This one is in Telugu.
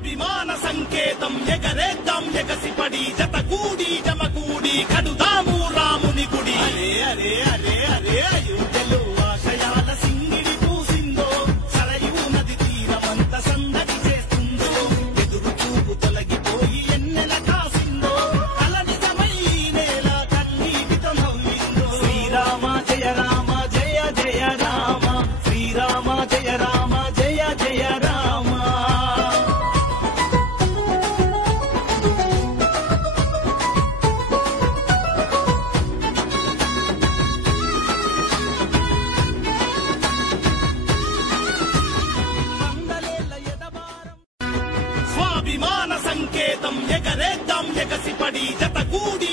స్వాభిమాన సంకేతం ఎగరేద్దాం ఎగసిపడి జతకూడి జమకూడి కడుదాము రాముని గుడి. అరే అరే అరే అరే అయోధ్యలో ఆశయాల సింగిడి పూసిందో, సరయూ నది తీరమంత సందడి చేస్తుందో, ఎదురు చూపు తొలగిపోయి ఎన్నెల కాసిందో, కల నిజమై నేల కన్నీటితో నవ్విందో. శ్రీరామ జయ రామ జయ జయ రామ, శ్రీరామ జయ రామ జయ జయ రామ. స్వాభిమాన సంకేతం ఎగరేద్దాం ఎగసిపడి జతకూడి